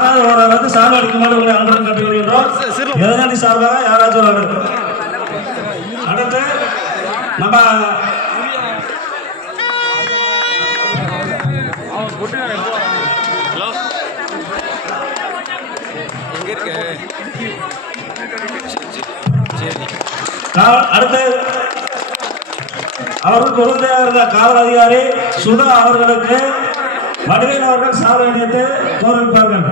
யாராவது ஒரு வந்து சார்பு அடிக்குமாறு உங்களை அன்புடன் கட்டுகிறோம். எதிராளி சார்பாக யாராச்சும் ஒரு அடுத்து நம்ம அடுத்து அவருக்கு உறுதியாக இருந்த காவல் அதிகாரி சுதா அவர்களுக்கு வடிவேல் அவர்கள் சாதனை அணிவித்து கௌரவிப்பார்கள்.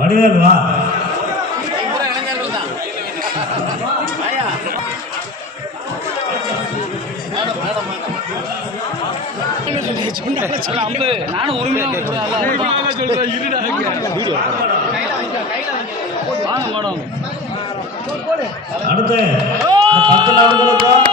வடிவேல் வா. நானும் உரிமையாக அடுத்து 10 நாடுகளுக்கும்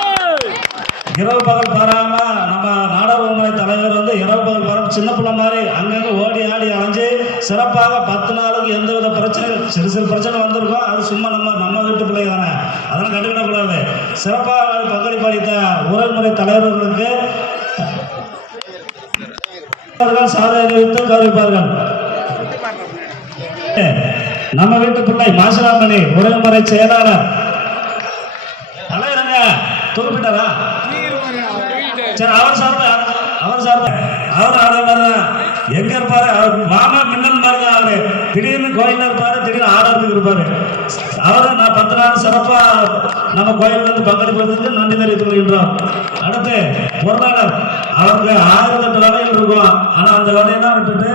இரவு பகல் பாராம நம்ம நாடக தலைவர் வந்து இரவு பகல் பாராம சின்ன பிள்ளை மாதிரி அங்கங்க ஓடி ஆடி அலைஞ்சு சிறப்பாக 10 நாளுக்கு எந்தவித பிரச்சனைகள் சிறு பிரச்சனை வந்திருக்கோம். அது சும்மா நம்ம வீட்டு பிள்ளை தானே, அதெல்லாம் கண்டுக்கிடக்கூடாது. சிறப்பாக பங்களிப்பு அளித்த உறவுமுறை தலைவர்களுக்கு சாதனை வைத்து கௌரவிப்பார்கள். நம்ம வீட்டு பிள்ளை மாசிராமணி உறவுமுறை செயலாளர் தலைவருங்க தூக்கிட்டாரா? சரி, அவர் சார்பு அவர் ஆடவர் எங்க இருப்பாரு? அவர் மாமா மின்னல் மாதிரி அவரு திடீர்னு கோயில இருப்பாரு, திடீர்னு ஆடத்துக்கு இருப்பாரு. அவரு நான் 10 நாள் சிறப்பா நம்ம கோயில் வந்து பங்களிப்பதற்கு நன்றி தெரிவித்துக் கொள்கின்றோம். அடுத்து பொருளாளர் அவருக்கு 1008 வேலைகள் இருக்கும். ஆனா அந்த வேலையெல்லாம் விட்டுட்டு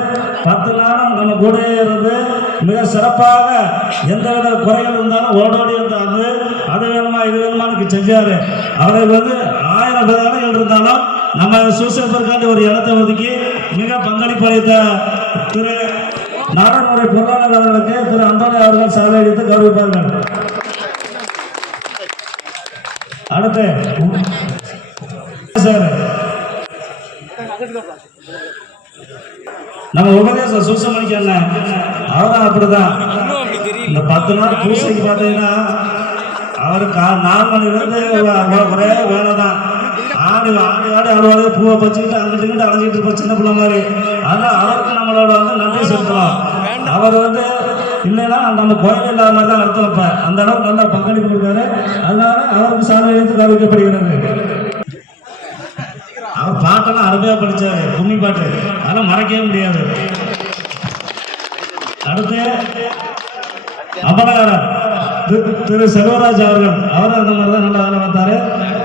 10 நாளும் நம்ம கூட இருந்து மிக சிறப்பாக எந்தவித குறைகள் இருந்தாலும் ஓடோடி இருந்தாரு. அது வேணுமா இது வேணுமான்னு செஞ்சாரு. அவருக்கு வந்து 1000 வேலைகள் இருந்தாலும் நம்ம சூசேப்பதற்காண்டி ஒரு இடத்தை ஒதுக்கி மிக பங்களிப்பு அளித்த திரு நாடாளுமன்ற பொருளாளர் அவர்களுக்கு திரு அந்தோணி அவர்கள் சாதனை அளித்து கௌரவிப்பார்கள். அடுத்து நம்ம உபதேச சூசமணிக்கு என்ன அவரும் அப்படிதான். இந்த 10 நாள் பூசைக்கு பார்த்தீங்கன்னா அவருக்கு 4 மணிலிருந்து ஒரே வேலை தான். ஆடி அறுவாடு பூவை பச்சுக்கிட்டு அங்கிட்டு அலைஞ்சிட்டு இருப்போம் சின்ன பிள்ளை மாதிரி. அதனால அவருக்கு நம்மளோட வந்து நன்றி செலுத்தலாம். அவர் வந்து இல்லைன்னா நம்ம கோயில் இல்லாத மாதிரி தான் அர்த்தம் வைப்பேன். அந்த அளவுக்கு நல்லா பங்களிப்பு கொடுக்காரு. அதனால அவருக்கு சாதனை வைத்து கௌரவிக்கப்படுகிறது. அவர் பாட்டெல்லாம் அருமையா படிச்சாரு, கும்மி பாட்டு, அதெல்லாம் மறக்கவே முடியாது. அடுத்து அமரகாரர் திரு செல்வராஜ் அவர்கள் அந்த மாதிரி தான் நல்லா வேலை பார்த்தாரு.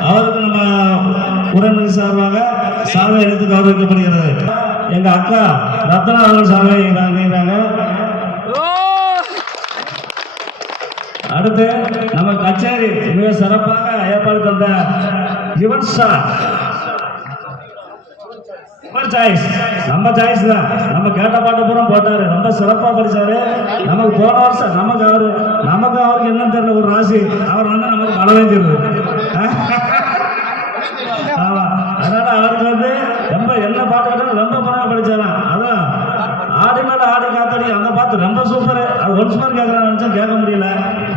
அவருக்கு நம்ம உடனடி சார்பாக சாதனை எடுத்து கௌரவிக்கப்படுகிறது. எங்க அக்கா ரத்னா அவர்கள் சாதனை செய்கிறாங்க. அடுத்து நம்ம கச்சேரி மிக சிறப்பாக ஏற்பாடு தந்த யுவன் ஸ்டார் நம்ம சாய்ஸ் தான். நம்ம கேட்ட பாட்டு பூரா போட்டாரு, ரொம்ப சிறப்பா படிச்சாரு. நமக்கு போன வருஷம் நமக்கு அவருக்கு என்னன்னு தெரியல ஒரு ராசி, அவர் வந்து நமக்கு மழை வேண்டியது. ஆமா, அதனால அவருக்கு வந்து ரொம்ப என்ன பாட்டு கேட்டாலும் ரொம்ப பரவாயில்ல படிச்சாராம். அதான் ஆடி மேல ஆடி காத்தாடி அந்த பாட்டு ரொம்ப சூப்பர். அது ஒன்ஸ் மாதிரி கேட்கறான்னு நினைச்சா கேட்க முடியல.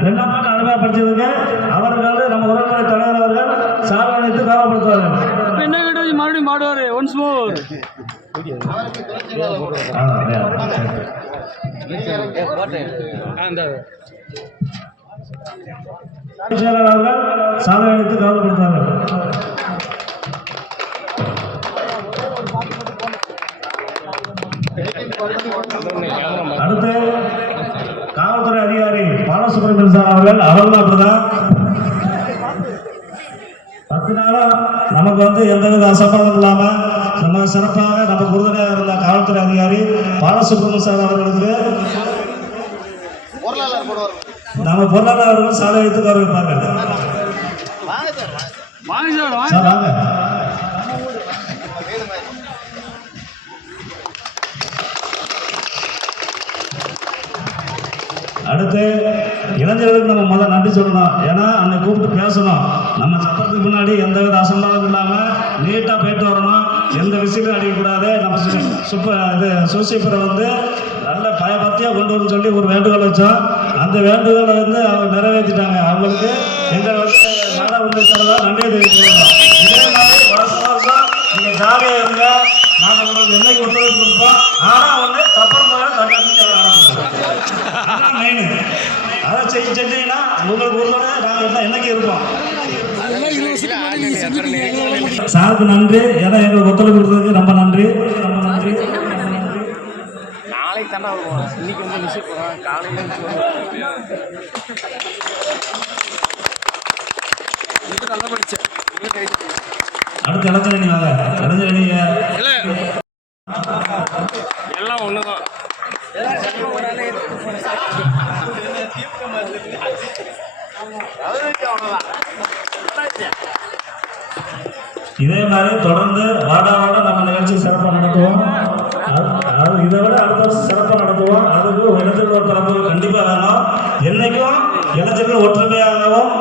2ஆம் பாட்டு அனுபவ படிச்சதுக்கு அவருக்கு வந்து நம்ம உறவுமுறை தலைவர் அவர்கள் சாதனை வைத்து கௌரவப்படுத்துவார்கள். மறுபடியும் பாடுவாரு ஒன்ஸ் மோர். சாதனை வைத்து கௌரவப்படுத்துவார்கள். அடுத்து காவல்துறை அதிகாரி பாலசுப்ரமணியன் சார் அவர்கள் அப்படிதான் 10 நாளும் நமக்கு வந்து எந்தவித அசம்பாதம் இல்லாம நம்ம சிறப்பாக நம்ம உறுதுணையாக இருந்த காவல்துறை அதிகாரி பாலசுப்ரமணியன் சார் அவர்களுக்கு நம்ம பொருளாளர் அவர்கள் சாலை வைத்து கௌரவிப்பார்கள். அடுத்து இளைஞர்களுக்கு நம்ம முதல் நன்றி சொல்லணும். ஏன்னா அன்னை கூப்பிட்டு பேசணும். நம்ம சட்டத்துக்கு முன்னாடி எந்தவித அசம்பாதம் இல்லாமல் நீட்டாக போயிட்டு வரணும். எந்த விஷயமும் அடிக்கக்கூடாது. நம்ம சூசிப்பரை வந்து நல்ல பயபக்தியாக கொண்டு வரணும்னு சொல்லி ஒரு வேண்டுகோள் வச்சோம். அந்த வேண்டுகோளை வந்து அவங்க நிறைவேற்றிட்டாங்க. அவங்களுக்கு எங்கள் வந்து நாடாளுமன்ற தலைவர் நன்றியை தெரிவிச்சுக்கணும். இதே மாதிரி வருஷம் நீங்கள் ஜாலியாக இருங்க. நாங்கள் உங்களுக்கு என்னைக்கு ஒத்துழைப்பு கொடுப்போம். ஆனால் ஒன்று சப்பரம் போல தண்ணி ஆரம்பிச்சோம் மெயின். அதை செஞ்சீங்கன்னா உங்களுக்கு ஒரு தடவை நாங்கள் என்னைக்கு இருப்போம். சாருக்கு நன்றி. ஏன்னா எங்களுக்கு ஒத்துழைப்பு கொடுத்ததுக்கு ரொம்ப நன்றி, ரொம்ப நன்றி. நாளைக்கு தாண்டா வருவோம். இன்னைக்கு வந்து மிஸ் போகிறோம். காலையில் நல்லா படித்தேன். அடுத்து இளஞ்சரணி வாங்க. இளஞ்சரணி எல்லாம் ஒன்று தான். இதே மாதிரி தொடர்ந்து வாடா வாடா நம்ம நிகழ்ச்சி சிறப்பாக நடத்துவோம். இதை விட அடுத்த வருஷம் சிறப்பாக நடத்துவோம். அதுக்கு இளைஞர்கள் ஒரு தலைப்பு கண்டிப்பாக வேணும். என்றைக்கும் இளைஞர்கள் ஒற்றுமையாகவும்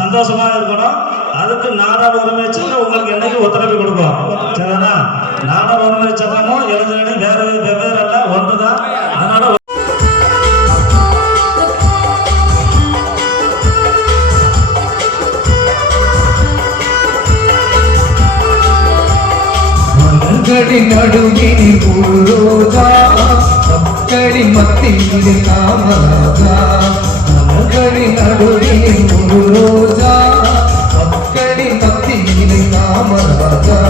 சந்தோஷமாக இருக்கணும். அதுக்கு நாடார் உரிமை சங்கம் உங்களுக்கு என்னைக்கு ஒத்துழைப்பு கொடுக்கும். சரிதானா? நாடார் உரிமை சங்கமும் இளைஞர்களும் வேறு வெவ்வேறு அல்ல, ஒன்று தான். அதனால நடுவினி ரோஜா மக்களி மத்தியிலே காமராஜா. மனங்களி நடுவினி ரோஜா மக்களி மத்தியிலே காமராஜா.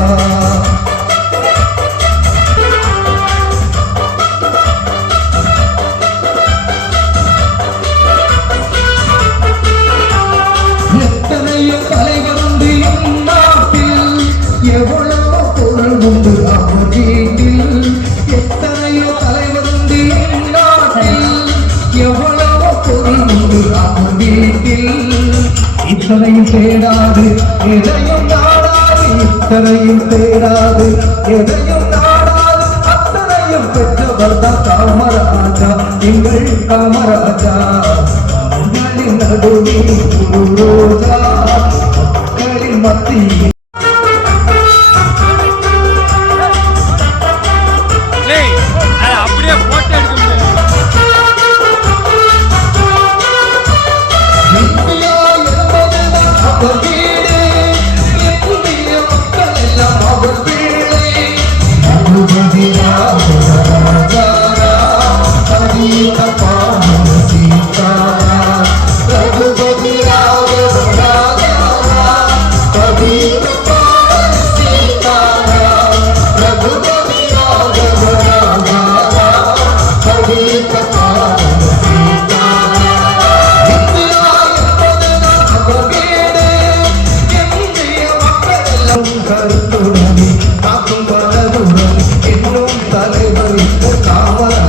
எத்தனையோ தலைவருந்து எந்நாட்டில் எவ்வளவோ பொருள் உண்டு அவர் வீட்டில். எத்தனையோ தலைவருந்து எந்நாட்டில் எவ்வளவோ பொருள் உண்டு அவர் வீட்டில். இத்தனையும் தேடாது எதையும் நாடாது, இத்தனையும் தேடாது எதையும் நாடாது, அத்தனையும் பெற்றவர் தான் காமராஜா, எங்கள் காமராஜா. மகளின் நடுவில் ரோஜா மக்களின் மத்தியில் அப்படியே போட்டோ எடுக்க முடியாது. இந்தியா என்பதுதான் அவர் வீடு, இந்திய மக்கள் எல்லாம் அவர் பிள்ளை. ரகுபதி ராஜா கவித பாவன சீதாரா. ரகுபதி ராஜா கவித பாவன சீதாரா. ரகுபதி ராஜா கவித பாவன சீதாரா. இந்தியா என்பதுதான் அவர் வீடு, இந்திய மக்கள் எல்லாம் கருத்துடன் காக்கும் பலதுடன் இன்னும் தலைவர் காமராஜா.